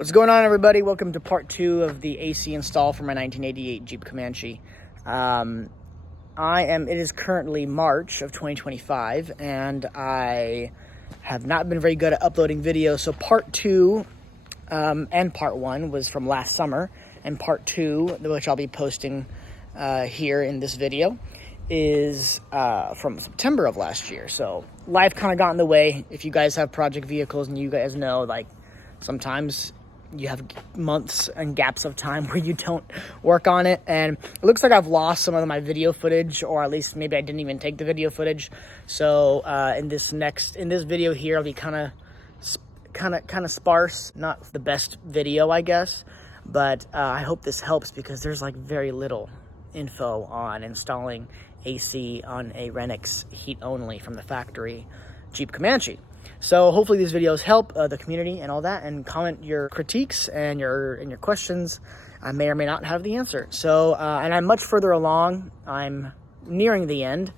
What's going on, everybody? Welcome to part 2 of the AC install for my 1988 Jeep Comanche. It is currently March of 2025, and I have not been very good at uploading videos. So part 2 and part 1 was from last summer, and part 2, which I'll be posting here in this video, is from September of last year. So life kind of got in the way. If you guys have project vehicles, and you guys know, like, sometimes you have months and gaps of time where you don't work on it, and it looks like I've lost some of my video footage, or at least maybe I didn't even take the video footage. So in this video here, I'll be kind of sparse, not the best video, I guess, but I hope this helps, because there's like very little info on installing AC on a Renix heat only from the factory Jeep Comanche. So hopefully these videos help the community and all that, and comment your critiques and your questions. I may or may not have the answer. So, and I'm much further along. I'm nearing the end.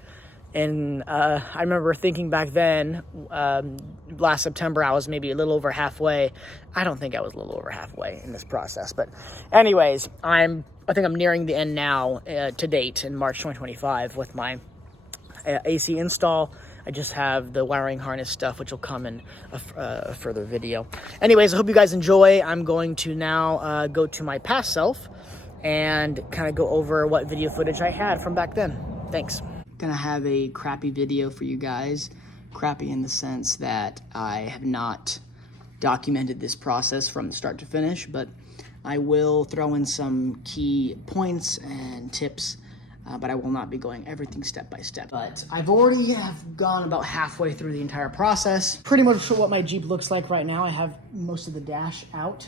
And I remember thinking back then, last September, I was maybe a little over halfway. I don't think I was a little over halfway in this process. But anyways, I think I'm nearing the end now to date in March 2025 with my AC install. I just have the wiring harness stuff, which will come in a further video. Anyways, I hope you guys enjoy. I'm going to now go to my past self and kind of go over what video footage I had from back then. Thanks. Gonna have a crappy video for you guys. Crappy in the sense that I have not documented this process from start to finish, but I will throw in some key points and tips, but I will not be going everything step by step. But I've already gone about halfway through the entire process. Pretty much what my Jeep looks like right now. I have most of the dash out,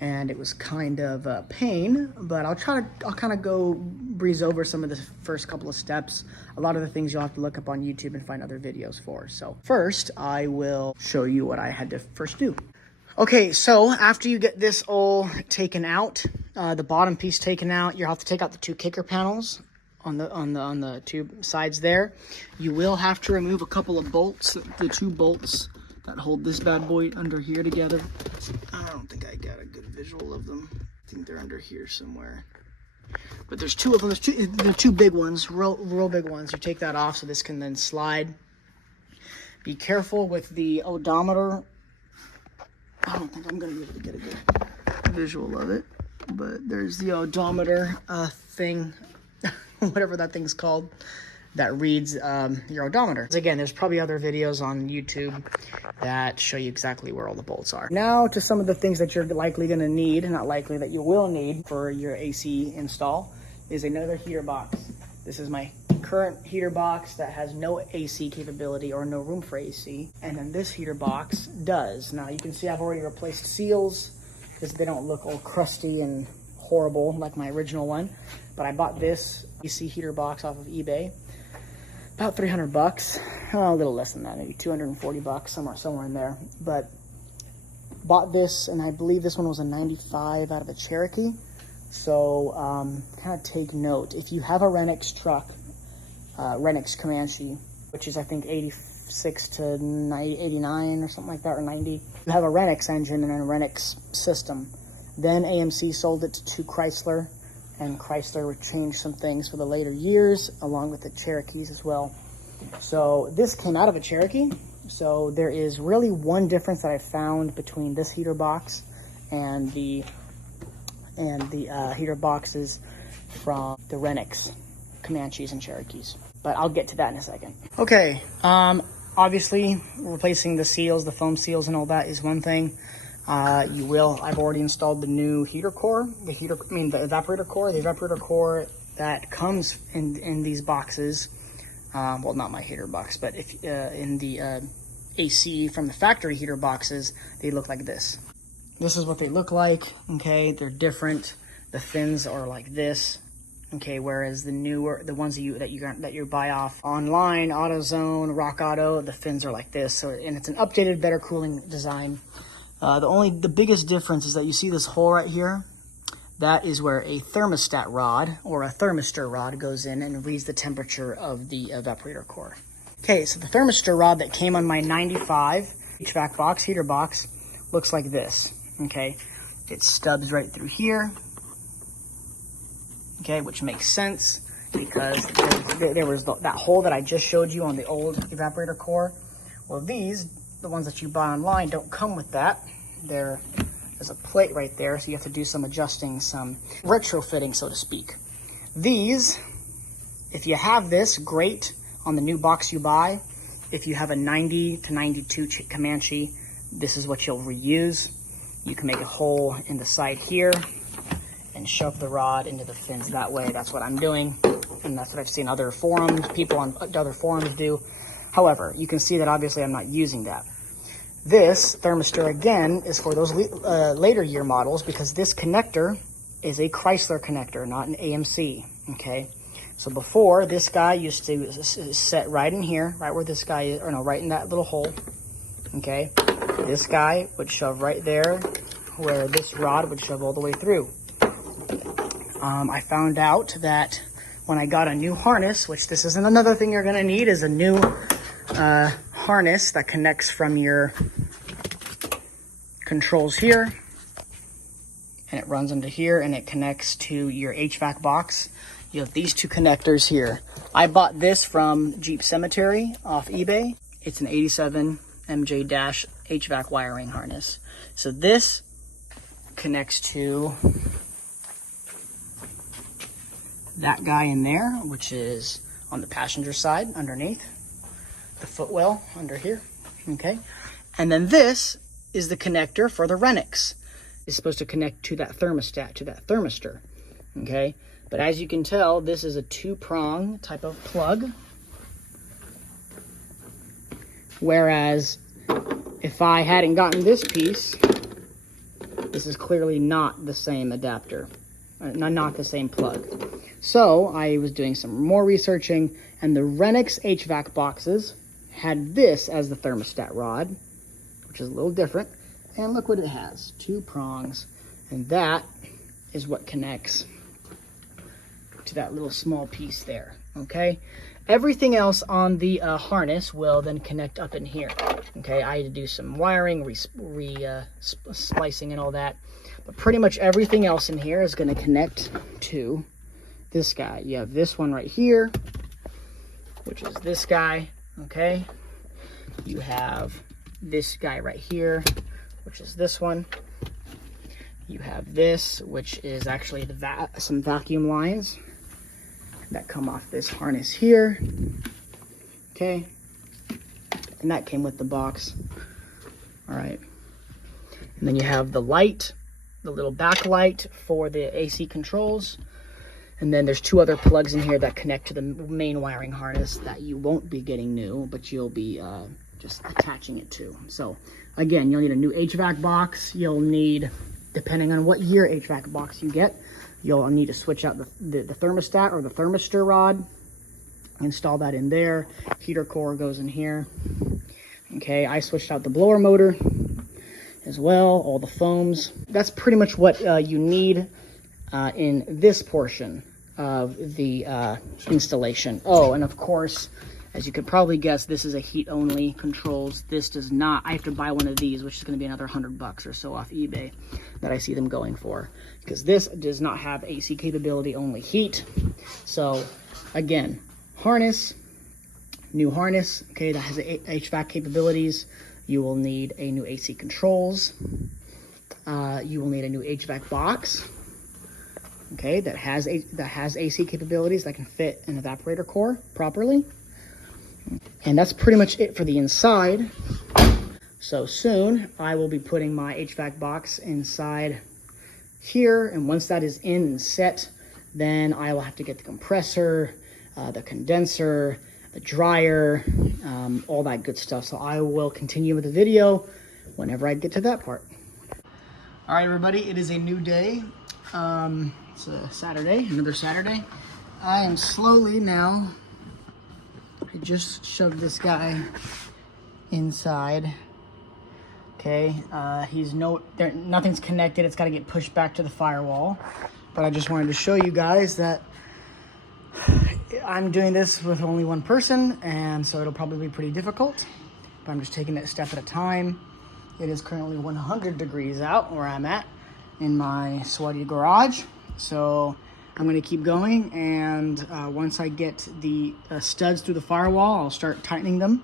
and it was kind of a pain, but I'll kind of go breeze over some of the first couple of steps. A lot of the things you'll have to look up on YouTube and find other videos for. So first, I will show you what I had to first do. Okay, so after you get this all taken out, the bottom piece taken out, you'll have to take out the two kicker panels on the two sides there. You will have to remove a couple of bolts, the two bolts that hold this bad boy under here together. I don't think I got a good visual of them. I think they're under here somewhere. But there's two of them. There's two big ones, real big ones. You take that off so this can then slide. Be careful with the odometer. I don't think I'm going to be able to get a good visual of it, but there's the odometer thing, whatever that thing's called, that reads your odometer. Again, there's probably other videos on YouTube that show you exactly where all the bolts are. Now to some of the things that you're likely going to need, not likely, that you will need for your AC install, is another heater box. This is my current heater box that has no AC capability or no room for AC, and then this heater box does. Now you can see I've already replaced seals because they don't look all crusty and horrible like my original one. But I bought this AC heater box off of eBay, about 300 bucks, a little less than that, maybe 240 bucks, somewhere in there. But bought this, and I believe this one was a 95 out of a Cherokee. So kind of take note, if you have a Renix truck, Renix Comanche, which is I think 86 to 89 or something like that, or 90. You have a Renix engine and a Renix system. Then AMC sold it to Chrysler, and Chrysler would change some things for the later years, along with the Cherokees as well. So this came out of a Cherokee. So there is really one difference that I found between this heater box and the heater boxes from the Renix Comanches and Cherokees, but I'll get to that in a second. Okay, obviously replacing the seals, the foam seals and all that is one thing. I've already installed the new heater core, the evaporator core that comes in these boxes. Well, not my heater box, but if in the AC from the factory heater boxes, they look like this. This is what they look like. Okay, they're different. The fins are like this. Okay, whereas the ones that you buy off online, AutoZone, Rock Auto, the fins are like this. So, and it's an updated, better cooling design. The biggest difference is that you see this hole right here. That is where a thermostat rod or a thermistor rod goes in and reads the temperature of the evaporator core. Okay, so the thermistor rod that came on my 95 HVAC box, heater box, looks like this, okay? It stubs right through here, okay, which makes sense because there was that hole that I just showed you on the old evaporator core. Well, these, the ones that you buy online, don't come with that. There's a plate right there, so you have to do some adjusting, some retrofitting, so to speak. These, if you have this, great on the new box you buy. If you have a 90 to 92 Comanche, this is what you'll reuse. You can make a hole in the side here and shove the rod into the fins that way. That's what I'm doing, and that's what I've seen other forums, people on other forums do. However, you can see that obviously I'm not using that. This thermistor, again, is for those later year models because this connector is a Chrysler connector, not an AMC, okay? So before, this guy used to set right in here, right where this guy is, or no, right in that little hole, okay? This guy would shove right there where this rod would shove all the way through. I found out that when I got a new harness, which this isn't another thing you're gonna need, is a new harness that connects from your controls here, and it runs into here, and it connects to your HVAC box. You have these two connectors here. I bought this from Jeep Cemetery off eBay. It's an 87 MJ Dash HVAC wiring harness. So this connects to that guy in there, which is on the passenger side underneath the footwell under here, okay? And then this is the connector for the Renix. It's supposed to connect to that thermostat, to that thermistor, okay? But as you can tell, this is a two-prong type of plug. Whereas if I hadn't gotten this piece, this is clearly not the same adapter, not the same plug. So I was doing some more researching, and the Renix HVAC boxes had this as the thermostat rod, which is a little different. And look what it has, two prongs. And that is what connects to that little small piece there, okay? Everything else on the harness will then connect up in here, okay? I had to do some wiring, splicing and all that. But pretty much everything else in here is gonna connect to this guy. You have this one right here, which is this guy, okay? You have this guy right here, which is this one. You have this, which is actually the some vacuum lines that come off this harness here, okay? And that came with the box, all right? And then you have the light, the little backlight for the AC controls. And then there's two other plugs in here that connect to the main wiring harness that you won't be getting new, but you'll be just attaching it to. So again, you'll need a new HVAC box. You'll need, depending on what year HVAC box you get, you'll need to switch out the thermostat or the thermistor rod, install that in there. Heater core goes in here. Okay, I switched out the blower motor as well, all the foams. That's pretty much what you need in this portion of the installation. Oh, and of course, as you could probably guess, this is a heat only controls. This does not, I have to buy one of these, which is gonna be another $100 or so off eBay that I see them going for, because this does not have AC capability, only heat. So again, harness, new harness, okay, that has HVAC capabilities. You will need a new AC controls. You will need a new HVAC box, okay, that has AC capabilities that can fit an evaporator core properly. And that's pretty much it for the inside. So soon I will be putting my HVAC box inside here, and once that is in and set, then I will have to get the compressor, the condenser, the dryer, all that good stuff. So I will continue with the video whenever I get to that part. All right, everybody, it is a new day. It's a Saturday, another Saturday. I am slowly now, I just shoved this guy inside. Okay, nothing's connected. It's got to get pushed back to the firewall. But I just wanted to show you guys that I'm doing this with only one person, and so it'll probably be pretty difficult. But I'm just taking it a step at a time. It is currently 100 degrees out where I'm at in my sweaty garage. So I'm gonna keep going, and once I get the studs through the firewall, I'll start tightening them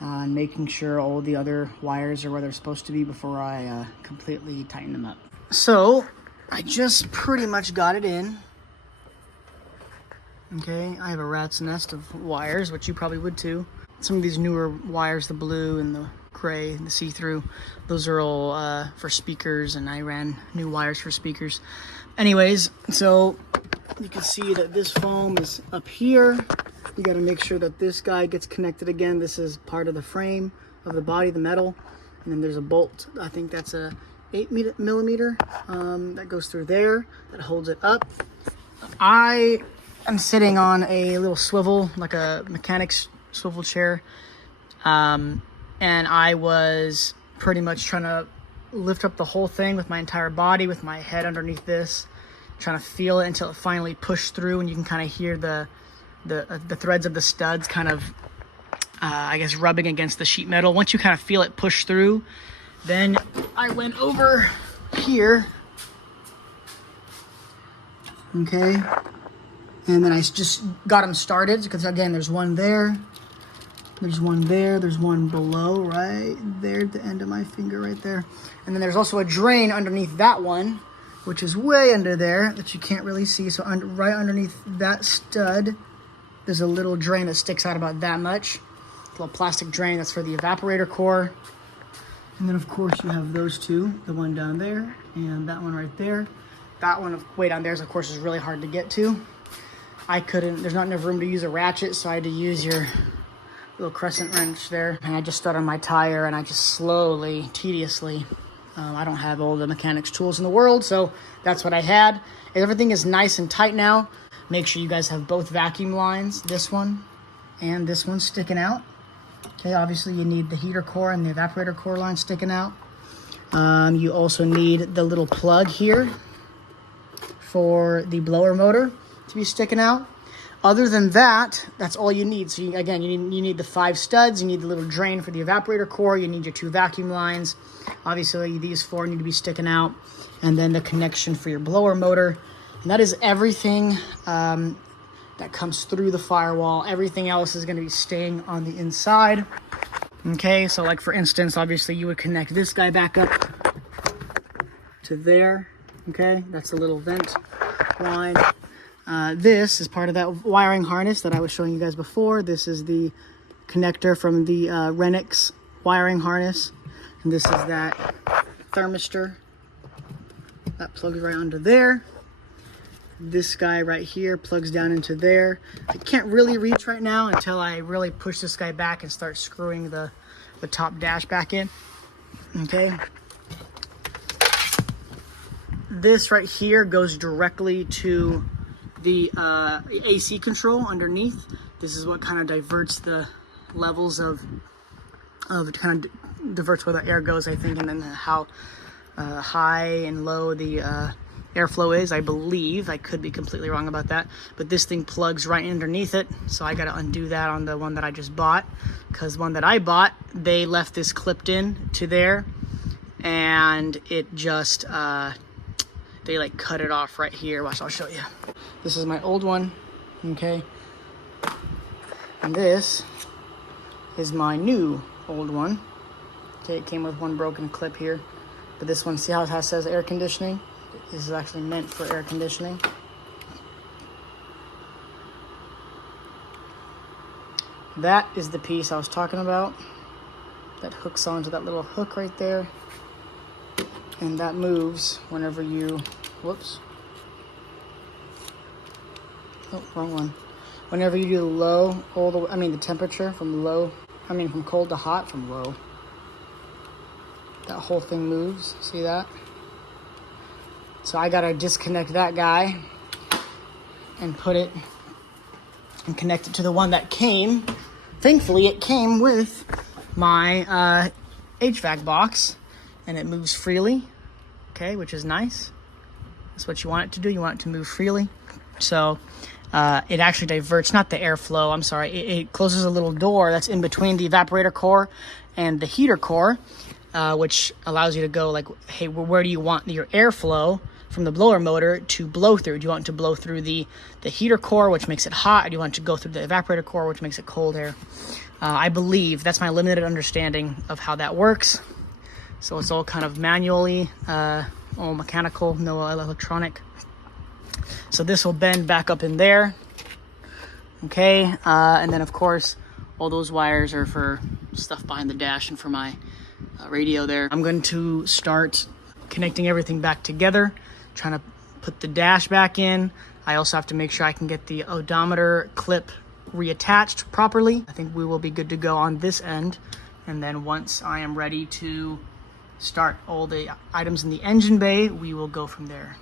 and making sure all the other wires are where they're supposed to be before I completely tighten them up. So I just pretty much got it in. Okay, I have a rat's nest of wires, which you probably would too. Some of these newer wires, the blue and the gray, the see-through, those are all for speakers, and I ran new wires for speakers. Anyways, so you can see that this foam is up here. You got to make sure that this guy gets connected again. This is part of the frame of the body, the metal, and then there's a bolt. I think that's a 8mm that goes through there that holds it up. I am sitting on a little swivel, like a mechanic's swivel chair, and I was pretty much trying to lift up the whole thing with my entire body, with my head underneath this, trying to feel it until it finally pushed through, and you can kind of hear the threads of the studs kind of I guess rubbing against the sheet metal. Once you kind of feel it push through, then I went over here, okay, and then I just got them started, because again, there's one there, there's one there, there's one below right there at the end of my finger right there. And then there's also a drain underneath that one, which is way under there that you can't really see. So right underneath that stud, there's a little drain that sticks out about that much. A little plastic drain that's for the evaporator core. And then of course you have those two, the one down there and that one right there. That one way down there, of course, is really hard to get to. There's not enough room to use a ratchet, so I had to use your little crescent wrench there, and I just stood on my tire, and I just slowly, tediously, I don't have all the mechanics tools in the world, so that's what I had. Everything is nice and tight now. Make sure you guys have both vacuum lines, this one and this one, sticking out. Okay, obviously you need the heater core and the evaporator core line sticking out. You also need the little plug here for the blower motor to be sticking out. Other than that, that's all you need. So again, you need the 5 studs, you need the little drain for the evaporator core, you need your 2 vacuum lines. Obviously, these 4 need to be sticking out, and then the connection for your blower motor. And that is everything that comes through the firewall. Everything else is gonna be staying on the inside. Okay, so like for instance, obviously you would connect this guy back up to there. Okay, that's a little vent line. This is part of that wiring harness that I was showing you guys before. This is the connector from the Renix wiring harness. And this is that thermistor that plugs right under there. This guy right here plugs down into there. I can't really reach right now until I really push this guy back and start screwing the top dash back in. Okay. This right here goes directly to the AC control underneath. This is what kind of diverts the levels of kind of diverts where the air goes, I think, and then how high and low the airflow is, I believe. I could be completely wrong about that, but this thing plugs right underneath it, so I got to undo that on the one that I just bought, because one that I bought, they left this clipped in to there, and it just they like cut it off right here. Watch, I'll show you. This is my old one, okay? And this is my new old one. Okay, it came with one broken clip here. But this one, see how it says air conditioning? This is actually meant for air conditioning. That is the piece I was talking about. That hooks onto that little hook right there. And that moves whenever you, whoops. Oh, wrong one. Whenever you do the low, the temperature from from cold to hot, from low. That whole thing moves, see that? So I gotta disconnect that guy and put it and connect it to the one that came. Thankfully, it came with my HVAC box, and it moves freely, okay, which is nice. That's what you want it to do. You want it to move freely. So it actually diverts, not the airflow, I'm sorry, it closes a little door that's in between the evaporator core and the heater core. which allows you to go like, hey, where do you want your airflow from the blower motor to blow through? Do you want it to blow through the heater core, which makes it hot, or do you want it to go through the evaporator core, which makes it cold air? I believe that's my limited understanding of how that works. So it's all kind of manually, all mechanical, no electronic. So this will bend back up in there. Okay, and then of course, all those wires are for stuff behind the dash and for my radio there. I'm going to start connecting everything back together, trying to put the dash back in. I also have to make sure I can get the odometer clip reattached properly. I think we will be good to go on this end. And then once I am ready to start all the items in the engine bay, we will go from there.